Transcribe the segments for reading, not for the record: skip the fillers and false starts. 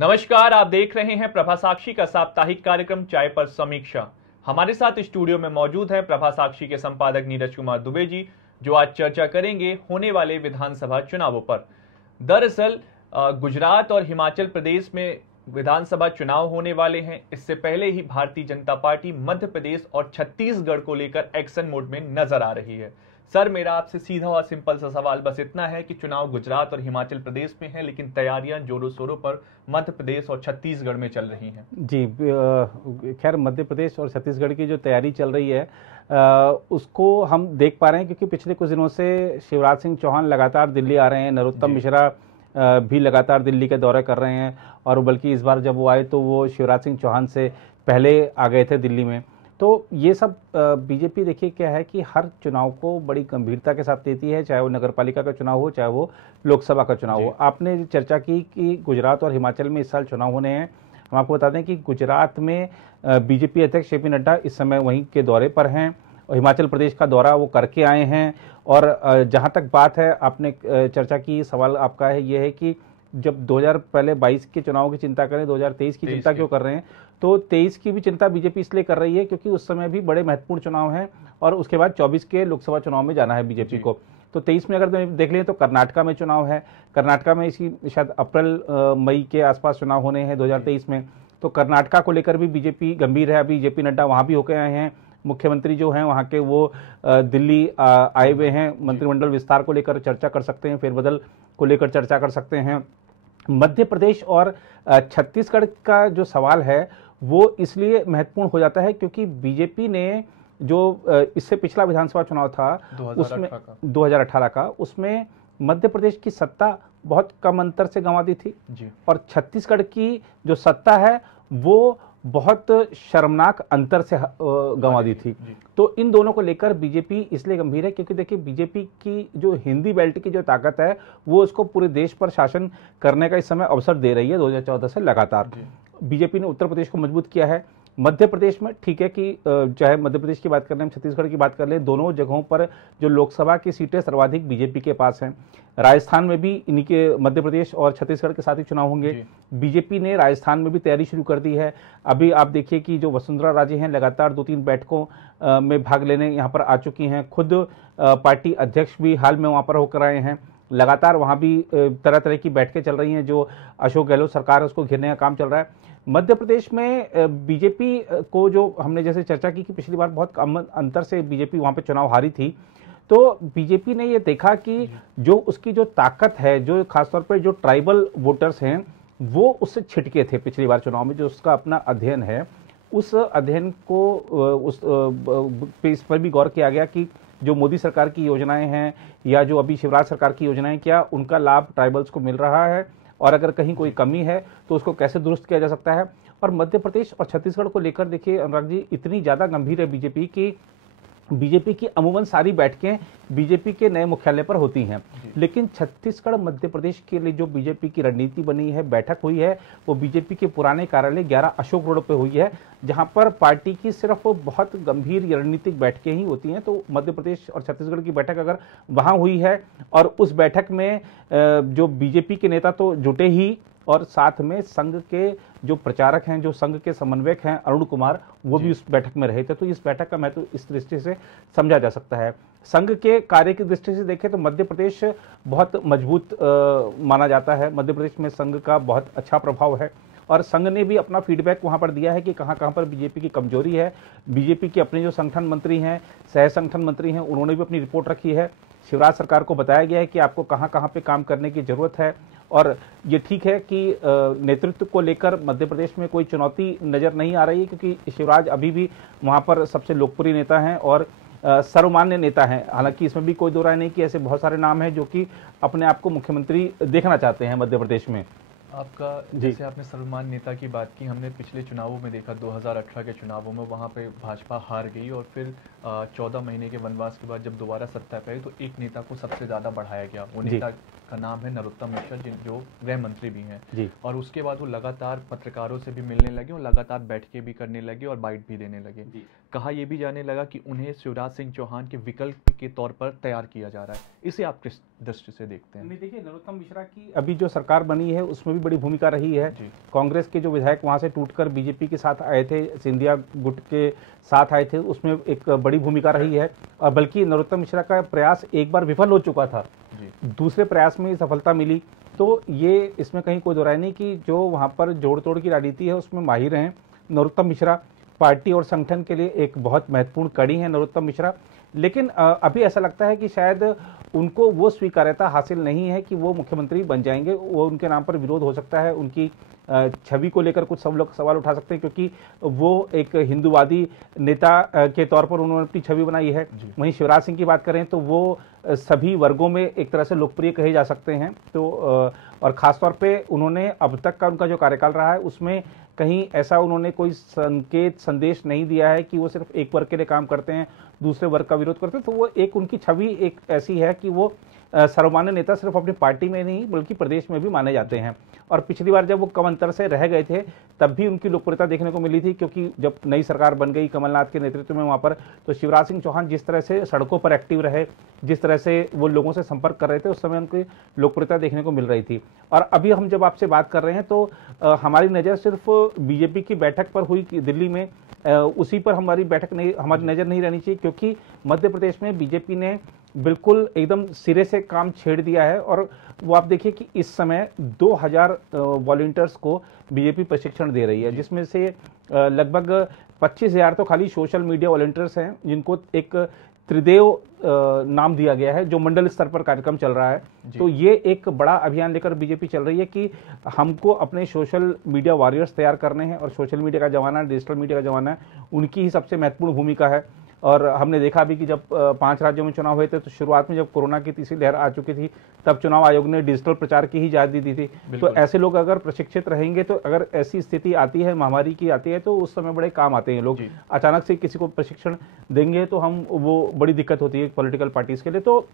नमस्कार, आप देख रहे हैं प्रभा साक्षी का साप्ताहिक कार्यक्रम चाय पर समीक्षा। हमारे साथ स्टूडियो में मौजूद हैं प्रभा साक्षी के संपादक नीरज कुमार दुबे जी, जो आज चर्चा करेंगे होने वाले विधानसभा चुनावों पर। दरअसल गुजरात और हिमाचल प्रदेश में विधानसभा चुनाव होने वाले हैं। इससे पहले ही भारतीय जनता पार्टी मध्य प्रदेश और छत्तीसगढ़ को लेकर एक्शन मोड में नजर आ रही है। सर, मेरा आपसे सीधा और सिंपल सा सवाल बस इतना है कि चुनाव गुजरात और हिमाचल प्रदेश में है, लेकिन तैयारियां जोरों शोरों पर मध्य प्रदेश और छत्तीसगढ़ में चल रही हैं। जी, खैर मध्य प्रदेश और छत्तीसगढ़ की जो तैयारी चल रही है उसको हम देख पा रहे हैं, क्योंकि पिछले कुछ दिनों से शिवराज सिंह चौहान लगातार दिल्ली आ रहे हैं। नरोत्तम मिश्रा भी लगातार दिल्ली के दौरे कर रहे हैं, और बल्कि इस बार जब वो आए तो वो शिवराज सिंह चौहान से पहले आ गए थे दिल्ली में। तो ये सब बीजेपी देखिए क्या है कि हर चुनाव को बड़ी गंभीरता के साथ लेती है, चाहे वो नगरपालिका का चुनाव हो, चाहे वो लोकसभा का चुनाव हो। आपने चर्चा की कि गुजरात और हिमाचल में इस साल चुनाव होने हैं। हम आपको बता दें कि गुजरात में बीजेपी अध्यक्ष जेपी नड्डा इस समय वहीं के दौरे पर हैं, और हिमाचल प्रदेश का दौरा वो करके आए हैं। और जहाँ तक बात है, आपने चर्चा की, सवाल आपका है ये है कि जब 2022 के चुनाव की चिंता करें, 2023 की चिंता क्यों कर रहे हैं? तो 23 की भी चिंता बीजेपी इसलिए कर रही है क्योंकि उस समय भी बड़े महत्वपूर्ण चुनाव हैं, और उसके बाद 24 के लोकसभा चुनाव में जाना है बीजेपी को। तो 23 में अगर देख लें तो कर्नाटका में चुनाव है। कर्नाटका में इसकी शायद अप्रैल मई के आसपास चुनाव होने हैं 2023 में। तो कर्नाटका को लेकर भी बीजेपी गंभीर है। अभी जेपी नड्डा वहाँ भी होकर आए हैं। मुख्यमंत्री जो हैं वहाँ के वो दिल्ली आए हुए हैं। मंत्रिमंडल विस्तार को लेकर चर्चा कर सकते हैं, फेरबदल को लेकर चर्चा कर सकते हैं। मध्य प्रदेश और छत्तीसगढ़ का जो सवाल है वो इसलिए महत्वपूर्ण हो जाता है क्योंकि बीजेपी ने जो इससे पिछला विधानसभा चुनाव था 2018 का, उसमें मध्य प्रदेश की सत्ता बहुत कम अंतर से गंवा दी थी जी। और छत्तीसगढ़ की जो सत्ता है वो बहुत शर्मनाक अंतर से गंवा दी थी। तो इन दोनों को लेकर बीजेपी इसलिए गंभीर है क्योंकि देखिए बीजेपी की जो हिंदी बेल्ट की जो ताकत है वो उसको पूरे देश पर शासन करने का इस समय अवसर दे रही है। 2014 से लगातार बीजेपी ने उत्तर प्रदेश को मजबूत किया है। मध्य प्रदेश में ठीक है कि चाहे मध्य प्रदेश की बात कर लें, छत्तीसगढ़ की बात कर लें, दोनों जगहों पर जो लोकसभा की सीटें सर्वाधिक बीजेपी के पास हैं। राजस्थान में भी इन्हीं के मध्य प्रदेश और छत्तीसगढ़ के साथ ही चुनाव होंगे। बीजेपी ने राजस्थान में भी तैयारी शुरू कर दी है। अभी आप देखिए कि जो वसुंधरा राजे हैं लगातार 2-3 बैठकों में भाग लेने यहाँ पर आ चुकी हैं। खुद पार्टी अध्यक्ष भी हाल में वहाँ पर होकर आए हैं। लगातार वहाँ भी तरह तरह की बैठकें चल रही हैं। जो अशोक गहलोत सरकार है उसको घेरने का काम चल रहा है। मध्य प्रदेश में बीजेपी को जो हमने जैसे चर्चा की कि पिछली बार बहुत कम अंतर से बीजेपी वहाँ पे चुनाव हारी थी, तो बीजेपी ने ये देखा कि जो उसकी जो ताकत है, जो खासतौर पर जो ट्राइबल वोटर्स हैं वो उससे छिटके थे पिछली बार चुनाव में। जो उसका अपना अध्ययन है, उस अध्ययन को इस पर भी गौर किया गया कि जो मोदी सरकार की योजनाएं हैं या जो अभी शिवराज सरकार की योजनाएं, क्या उनका लाभ ट्राइबल्स को मिल रहा है, और अगर कहीं कोई कमी है तो उसको कैसे दुरुस्त किया जा सकता है। और मध्य प्रदेश और छत्तीसगढ़ को लेकर देखिए अनुराग जी, इतनी ज़्यादा गंभीर है बीजेपी की अमूमन सारी बैठकें बीजेपी के नए मुख्यालय पर होती हैं, लेकिन छत्तीसगढ़ मध्य प्रदेश के लिए जो बीजेपी की रणनीति बनी है, बैठक हुई है, वो बीजेपी के पुराने कार्यालय 11 अशोक रोड पे हुई है, जहां पर पार्टी की सिर्फ बहुत गंभीर रणनीतिक बैठकें ही होती हैं। तो मध्य प्रदेश और छत्तीसगढ़ की बैठक अगर वहां हुई है, और उस बैठक में जो बीजेपी के नेता तो जुटे ही, और साथ में संघ के जो प्रचारक हैं, जो संघ के समन्वयक हैं अरुण कुमार, वो भी उस बैठक में रहे थे। तो इस बैठक का महत्व इस दृष्टि से समझा जा सकता है। संघ के कार्य की दृष्टि से देखें तो मध्य प्रदेश बहुत मजबूत माना जाता है। मध्य प्रदेश में संघ का बहुत अच्छा प्रभाव है, और संघ ने भी अपना फीडबैक वहां पर दिया है कि कहां कहां पर बीजेपी की कमजोरी है। बीजेपी के अपने जो संगठन मंत्री हैं, सह संगठन मंत्री हैं, उन्होंने भी अपनी रिपोर्ट रखी है। शिवराज सरकार को बताया गया है कि आपको कहां कहां पे काम करने की जरूरत है। और ये ठीक है कि नेतृत्व को लेकर मध्य प्रदेश में कोई चुनौती नजर नहीं आ रही है, क्योंकि शिवराज अभी भी वहां पर सबसे लोकप्रिय नेता हैं और सर्वमान्य नेता हैं। हालांकि इसमें भी कोई दो राय नहीं कि ऐसे बहुत सारे नाम हैं जो कि अपने आप को मुख्यमंत्री देखना चाहते हैं मध्य प्रदेश में। आपका जैसे आपने सर्वमान्य नेता की बात की, हमने पिछले चुनावों में देखा 2018 के चुनावों में वहां पे भाजपा हार गई, और फिर 14 महीने के वनवास के बाद जब दोबारा सत्ता पे आई तो एक नेता को सबसे ज्यादा बढ़ाया गया। वो नेता का नाम है नरोत्तम मिश्रा, जो गृह मंत्री भी हैं जी। और उसके बाद वो लगातार पत्रकारों से भी मिलने लगे और लगातार बैठकें भी करने लगे और बाइट भी देने लगे। कहा यह भी जाने लगा कि उन्हें शिवराज सिंह चौहान के विकल्प के तौर पर तैयार किया जा रहा है। इसे आप किस दृष्टि से देखते हैं? नहीं, देखिए, नरोत्तम मिश्रा की अभी जो सरकार बनी है उसमें भी बड़ी भूमिका रही है। कांग्रेस के जो विधायक वहां से टूटकर बीजेपी के साथ आए थे, सिंधिया गुट के साथ आए थे, उसमें एक बड़ी भूमिका रही है। और बल्कि नरोत्तम मिश्रा का प्रयास एक बार विफल हो चुका था, दूसरे प्रयास में सफलता मिली। तो ये इसमें कहीं कोई दो राय नहीं कि जो वहां पर जोड़ तोड़ की राजनीति है उसमें माहिर हैं नरोत्तम मिश्रा। पार्टी और संगठन के लिए एक बहुत महत्वपूर्ण कड़ी है नरोत्तम मिश्रा। लेकिन अभी ऐसा लगता है कि शायद उनको वो स्वीकार्यता हासिल नहीं है कि वो मुख्यमंत्री बन जाएंगे। वो उनके नाम पर विरोध हो सकता है, उनकी छवि को लेकर कुछ सब लोग सवाल उठा सकते हैं, क्योंकि वो एक हिंदूवादी नेता के तौर पर उन्होंने अपनी छवि बनाई है। वहीं शिवराज सिंह की बात करें तो वो सभी वर्गों में एक तरह से लोकप्रिय कहे जा सकते हैं। तो और खासतौर पे उन्होंने अब तक का उनका जो कार्यकाल रहा है उसमें कहीं ऐसा उन्होंने कोई संकेत संदेश नहीं दिया है कि वो सिर्फ एक वर्ग के लिए काम करते हैं, दूसरे वर्ग का विरोध करते हैं। तो वो एक उनकी छवि एक ऐसी है कि वो सर्वमान्य नेता सिर्फ अपनी पार्टी में नहीं बल्कि प्रदेश में भी माने जाते हैं। और पिछली बार जब वो कम अंतर से रह गए थे तब भी उनकी लोकप्रियता देखने को मिली थी, क्योंकि जब नई सरकार बन गई कमलनाथ के नेतृत्व में वहां पर, तो शिवराज सिंह चौहान जिस तरह से सड़कों पर एक्टिव रहे, जिस तरह से वो लोगों से संपर्क कर रहे थे, उस समय उनकी लोकप्रियता देखने को मिल रही थी। और अभी हम जब आपसे बात कर रहे हैं तो हमारी नज़र सिर्फ बीजेपी की बैठक पर हुई दिल्ली में, उसी पर हमारी नज़र नहीं रहनी चाहिए, क्योंकि मध्य प्रदेश में बीजेपी ने बिल्कुल एकदम सिरे से काम छेड़ दिया है। और वो आप देखिए कि इस समय 2000 वॉलंटियर्स को बीजेपी प्रशिक्षण दे रही है, जिसमें से लगभग 25,000 तो खाली सोशल मीडिया वॉलंटियर्स हैं, जिनको एक त्रिदेव नाम दिया गया है, जो मंडल स्तर पर कार्यक्रम चल रहा है। तो ये एक बड़ा अभियान लेकर बीजेपी चल रही है कि हमको अपने सोशल मीडिया वॉरियर्स तैयार करने हैं। और सोशल मीडिया का जमाना, डिजिटल मीडिया का जमाना है, उनकी ही सबसे महत्वपूर्ण भूमिका है। और हमने देखा भी कि जब 5 राज्यों में चुनाव हुए थे तो शुरुआत में जब कोरोना की तीसरी लहर आ चुकी थी तब चुनाव आयोग ने डिजिटल प्रचार की ही इजाजत दी थी। तो ऐसे लोग अगर प्रशिक्षित रहेंगे, तो अगर ऐसी स्थिति आती है, महामारी की आती है, तो उस समय बड़े काम आते हैं लोग। अचानक से किसी को प्रशिक्षण देंगे तो वो बड़ी दिक्कत होती है पॉलिटिकल पार्टीज के लिए। तो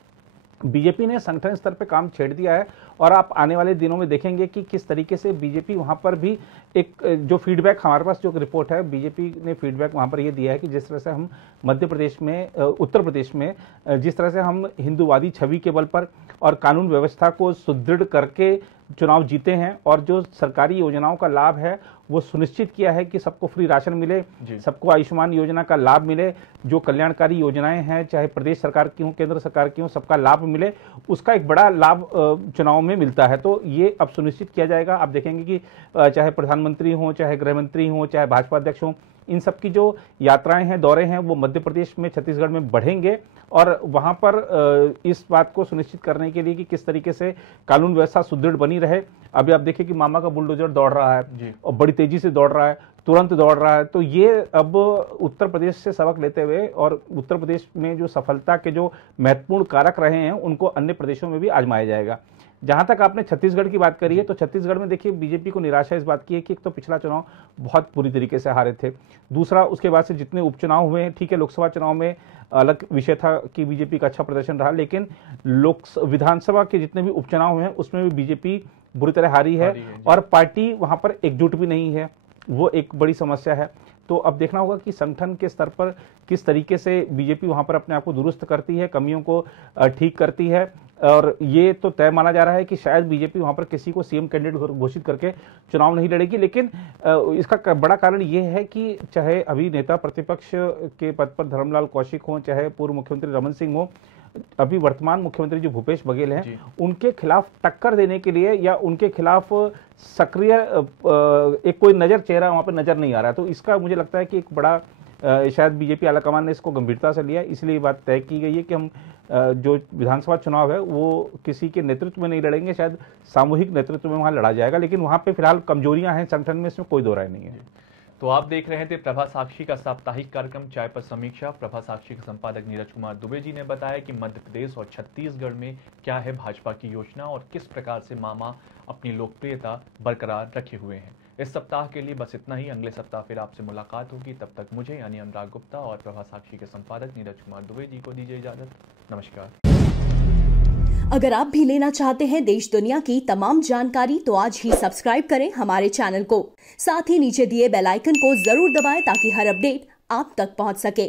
बीजेपी ने संगठन स्तर पे काम छेड़ दिया है। और आप आने वाले दिनों में देखेंगे कि किस तरीके से बीजेपी वहां पर भी एक जो फीडबैक हमारे पास जो रिपोर्ट है, बीजेपी ने फीडबैक वहां पर ये दिया है कि जिस तरह से हम मध्य प्रदेश में, उत्तर प्रदेश में जिस तरह से हम हिंदूवादी छवि के बल पर और कानून व्यवस्था को सुदृढ़ करके चुनाव जीते हैं, और जो सरकारी योजनाओं का लाभ है वो सुनिश्चित किया है कि सबको फ्री राशन मिले, सबको आयुष्मान योजना का लाभ मिले, जो कल्याणकारी योजनाएं हैं चाहे प्रदेश सरकार की हो, केंद्र सरकार की हो, सबका लाभ मिले, उसका एक बड़ा लाभ चुनाव में मिलता है। तो ये अब सुनिश्चित किया जाएगा। आप देखेंगे कि चाहे प्रधानमंत्री हो, चाहे गृह मंत्री हो, चाहे भाजपा अध्यक्ष हो, इन सब की जो यात्राएं हैं, दौरे हैं, वो मध्य प्रदेश में, छत्तीसगढ़ में बढ़ेंगे। और वहां पर इस बात को सुनिश्चित करने के लिए कि किस तरीके से कानून व्यवस्था सुदृढ़ बनी रहे। अभी आप देखिए कि मामा का बुलडोजर दौड़ रहा है और बड़ी तेजी से दौड़ रहा है, तुरंत दौड़ रहा है। तो ये अब उत्तर प्रदेश से सबक लेते हुए और उत्तर प्रदेश में जो सफलता के जो महत्वपूर्ण कारक रहे हैं उनको अन्य प्रदेशों में भी आजमाया जाएगा। जहां तक आपने छत्तीसगढ़ की बात करी है, तो छत्तीसगढ़ में देखिए बीजेपी को निराशा इस बात की है कि एक तो पिछला चुनाव बहुत बुरी तरीके से हारे थे, दूसरा उसके बाद से जितने उपचुनाव हुए हैं, ठीक है लोकसभा चुनाव में अलग विषय था कि बीजेपी का अच्छा प्रदर्शन रहा, लेकिन विधानसभा के जितने भी उपचुनाव हुए हैं उसमें भी बीजेपी बुरी तरह हारी है और पार्टी वहां पर एकजुट भी नहीं है, वो एक बड़ी समस्या है। तो अब देखना होगा कि संगठन के स्तर पर किस तरीके से बीजेपी वहां पर अपने आप को दुरुस्त करती है, कमियों को ठीक करती है। और ये तो तय माना जा रहा है कि शायद बीजेपी वहां पर किसी को सीएम कैंडिडेट घोषित करके चुनाव नहीं लड़ेगी, लेकिन इसका बड़ा कारण ये है कि चाहे अभी नेता प्रतिपक्ष के पद पर धर्मलाल कौशिक हो, चाहे पूर्व मुख्यमंत्री रमन सिंह हो, अभी वर्तमान मुख्यमंत्री जो भूपेश बघेल हैं, उनके खिलाफ टक्कर देने के लिए या उनके खिलाफ सक्रिय एक कोई नजर चेहरा वहां पर नजर नहीं आ रहा है। तो इसका मुझे लगता है कि एक बड़ा शायद बीजेपी आलाकमान ने इसको गंभीरता से लिया, इसलिए बात तय की गई है कि हम जो विधानसभा चुनाव है वो किसी के नेतृत्व में नहीं लड़ेंगे, शायद सामूहिक नेतृत्व में वहां लड़ा जाएगा, लेकिन वहां पे फिलहाल कमजोरियां हैं संगठन में, इसमें कोई दो राय नहीं है। तो आप देख रहे थे प्रभा साक्षी का साप्ताहिक कार्यक्रम चाय पर समीक्षा। प्रभा साक्षी के संपादक नीरज कुमार दुबे जी ने बताया कि मध्य प्रदेश और छत्तीसगढ़ में क्या है भाजपा की योजना और किस प्रकार से मामा अपनी लोकप्रियता बरकरार रखे हुए हैं। इस सप्ताह के लिए बस इतना ही। अगले सप्ताह फिर आपसे मुलाकात होगी। तब तक मुझे यानी अनुराग गुप्ता और प्रभा साक्षी के संपादक नीरज कुमार दुबे जी को दीजिए इजाजत। नमस्कार। अगर आप भी लेना चाहते हैं देश दुनिया की तमाम जानकारी तो आज ही सब्सक्राइब करें हमारे चैनल को। साथ ही नीचे दिए बेल आइकन को जरूर दबाएं ताकि हर अपडेट आप तक पहुंच सके।